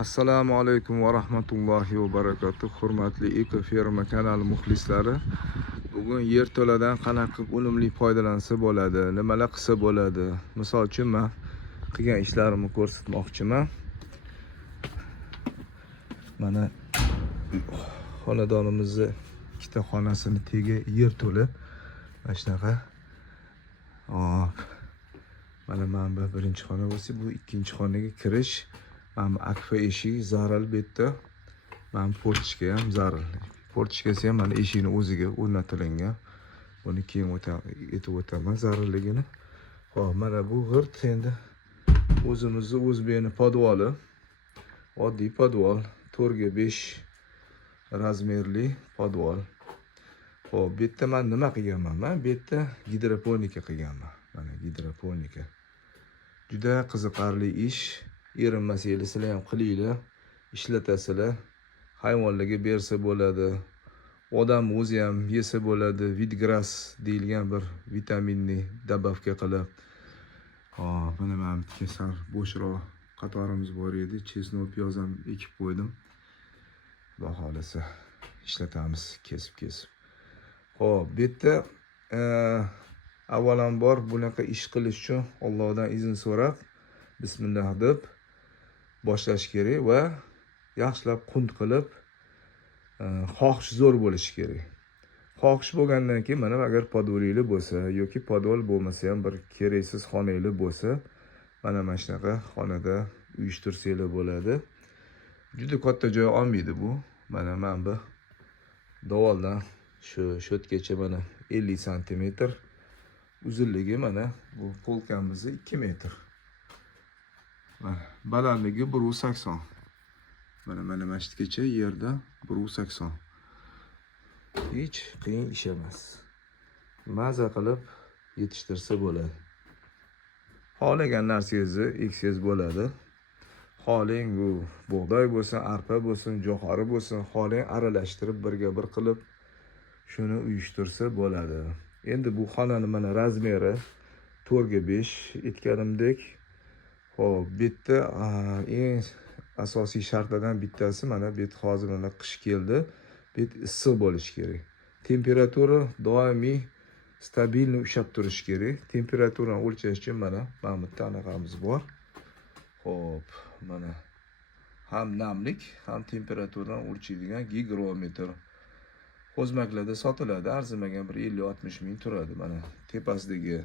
Assalomu alaykum va rahmatullohi va barakatuh. Hurmatli Ekoferma kanali muxlislari. Bugun yerto'ladan qanaqa qilib unumli foydalansa bo'ladi, nimalar qilsa bo'ladi. Misol uchun men qilgan ishlarimni ko'rsatmoqchiman. Mana xonadonimizni ikkita xonasini tegi yerto'la. Mana shunaqa. Hop. Mana bu birinchi xona bo'lsa, bu ikkinchi xonaga kirish. Mana akfa eshigi zarar betda. Mana portichka ham zarar. Portichkasi ham mana eshikning o'ziga o'rnatilgan. Buni keyin aytib o'taman zararligini. Xo'p, mana bu g'irt endi o'zimizning o'zbekning podvoli. Oddiy podvol, 4x5 razmerli podvol. Xo'p, bu yerda men nima qilganman? Men bu yerda gidroponika qilganman. Mana gidroponika. Juda qiziqarli ish. Erinmasanglar sizlar ham qilinglar, ishlatasizlar. Hayvonlarga bersa bo'ladi. Odam o'zi ham yesa bo'ladi. Vidgras deyilgan bir vitaminni dabavka qilib. Hop, mana kesar bo'shroq qatorimiz bor edi. Chesnov piyoz ham ekib qo'ydim. Xudo xolasa ishlatamiz kesib. Xo'p, bu yerda avvalambor bunaqa ish qilish uchun Allohdan izn so'rab, bismillah deb boshlash kerak va yaxshilab qunt qilib, xohish zo'r bo'lishi kerak. Xohish bo'lgandan keyin mana agar podvolinglar bo'lsa yoki podvol bo'lmasa ham bir keraksiz xonanglar bo'lsa, mana shunaqa xonada uyushtirsanglar bo'ladi. Juda katta joy olmaydi bu. Mana bu davoldan shu shotgacha mana 50 sm. Uzunligi mana bu polkamizni 2 metr. Balandligi 1.80. Mana shugacha yerda 1.80. Hech qiyin ish emas. Maza qilib yetishtirsa bo'ladi. Xohlagan narsangizni eksangiz bo'ladi. Xohlang bu bug'doy bo'lsin, arpa bo'lsin, jo'xori bo'lsin, xohlang aralashtirib birga bir qilib shuni uyushtirsa bo'ladi. Endi bu xonani mana razmeri 4x5 aytganimdek. Xo'p, bu yerda eng asosiy shartlardan bittasi mana bu yerda hozir mana qish keldi. Bu yerda issiq bo'lishi kerak. Temperatura doimiy stabilni ushlab turish kerak. Temperaturani o'lchash uchun mana bu tanaqamiz bor. Xo'p, mana ham namlik, ham temperaturani o'lchaydigan gigrometr. O'zmaklarda sotiladi, arzimagan bir 50-60 ming turadi. Mana tepasidagi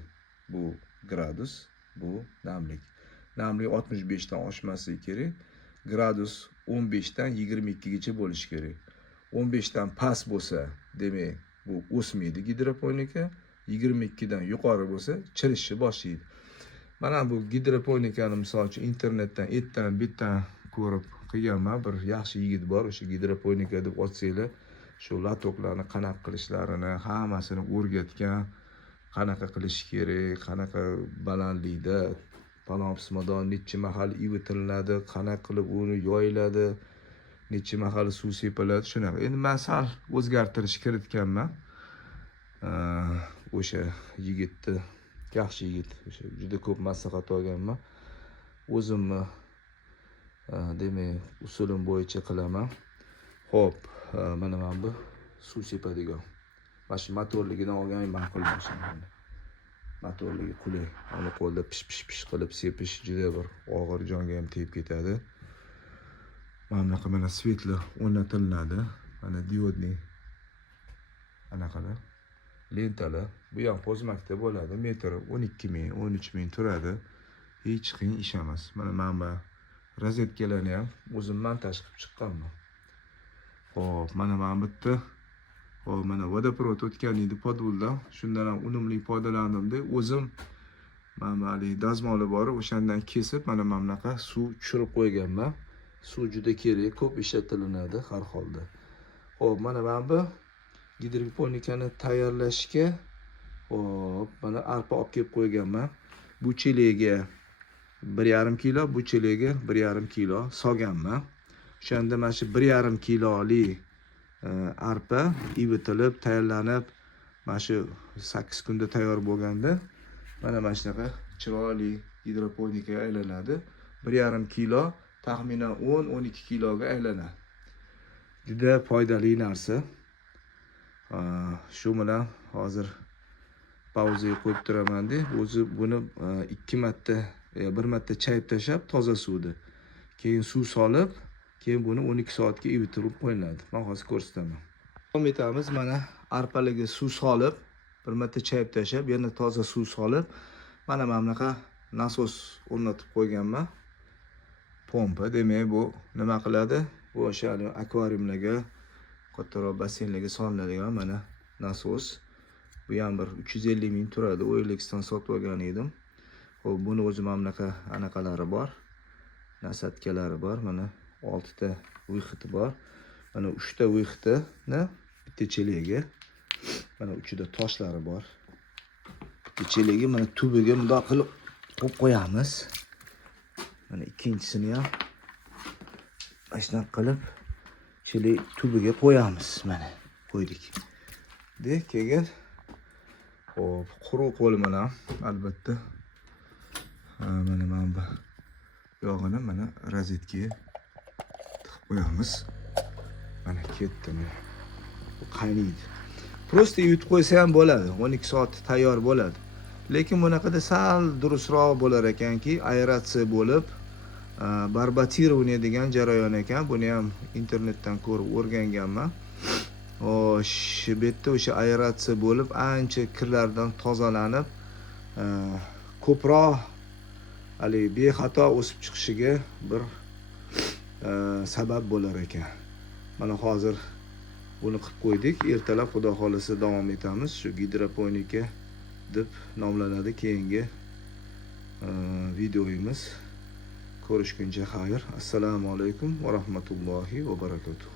bu gradus, bu namlik. Namlik 65 dan oshmasligi kerak. Gradus 15 dan 22 gacha bo'lishi kerak. 15 dan past bo'lsa, demak, bu o'smaydi gidroponika. 22 dan yuqori bo'lsa, chirishni boshlaydi. Mana bu gidroponikani misol uchun internetdan, bittan ko'rib qilganman. Bir yaxshi yigit bor, o'sha gidroponika deb ochsanglar, shu latoklarni qanaqa qilishlarini hammasini o'rgatgan. Qanaqa qilish kerak, qanaqa balandlikda palonsmadon necha mahal ivitiladi, qanaqa qilib uni yoyiladi, necha mahal suv sepiladi, shunaqa. Endi men sal o'zgartirish kiritganman. O'sha yigitni, yaxshi yigit, o'sha juda ko'p maslahat olganman. O'zimni demak, usulim bo'yicha qilaman. Xo'p, mana bu suv sepadigan. Mana shu motorligidan olgan ma'qul mashina. Motorligi qulay. Uni qo'lda pish qilib sepish juda bir og'ir, jonga ham tegib ketadi. Mana svetlar o'rnatiladi. Mana diodli anaqalar, lentalar. Bu ham pozmakda bo'ladi. Metri 12 ming, 13 ming turadi. Hech qiyin ish emas. Mana bu rozetkalarni ham o'zim montaj qilib chiqqanman. Xo'p, mana bu yerda hop, mana vodoprovod o'tgan edi podvoldan. Shundan ham unumli foydalandim-da, o'zim mana dazmoli bor, o'shandan kesib mana bunaqa suv tushirib qo'yganman. Suv juda kerak, ko'p ishlatilinadi har holda. Xo'p, mana bu gidroponikani tayyorlashga hop, mana arpa olib kelib qo'yganman. Bu chelaga 1,5 kilo, bu chelaga 1,5 kilo solganman. O'shanda mana shu 1,5 kiloli arpa ivitilib, tayyorlanib, mana shu 8 kunda tayyor bo'lganda mana shunaqa chiroyli gidroponikaga aylanadi. 1,5 kilo taxminan 10-12 kiloga aylanadi. Juda foydali narsa. Shu bilan hozir pauzaga qo'yib turaman-da. O'zi buni 2 marta, 1 marta chayib tashab toza suvda. Keyin suv solib, keyin buni 12 soatga ivitirib qo'yiladi. Men hozir ko'rsataman. Davom etamiz. Mana arpaliga suv solib, 1 marta chayib tashab, yana toza suv solib, mana bunaqa nasos o'rnatib qo'yganman. Pompa, demak bu nima qiladi? Bu o'sha akvariumlarga, kattaroq basseynlarga solinadigan mana nasos. Bu ham bir 350 ming turadi. OLXdan sotib olgan edim. Xo'p, buni o'zi mana bunaqa anaqalari bor. Nasatkalari bor. Mana 6 ta vixiti bor. Mana 3 ta vixitini bitta chelagiga, mana uchida toshlari bor. Bitta chelagiga mana tubiga bundoq qilib qo'yib qo'yamiz. Mana ikkinchisini ham ashuna qilib chelak tubiga qo'yamiz. Mana qo'ydik. Keyin hop, quruq qo'l bilan albatta mana bu yog'ini mana rozetkaga tiqib qo'yamiz. Mana ketdi. Bu qaynaydi. Prosta yutib qo'ysa ham bo'ladi. 12 soat tayyor bo'ladi. Lekin bunaqada sal durustroq bo'lar ekanki, aeratsiya bo'lib, barbatirowniya degan jarayon ekan. Buni ham internetdan ko'rib o'rganganman. O'sha betda o'sha aeratsiya bo'lib, ancha kirlardan tozalanib, ko'proq bexato o'sib chiqishiga bir sabab bo'lar ekan. Mana hozir buni qilib qo'ydik. Ertalab xudo xolasa davom etamiz. Shu gidroponika deb nomlanadi keyingi videoyimiz. Ko'rishguncha xayr. Assalomu alaykum va rahmatullohi va barakatuh.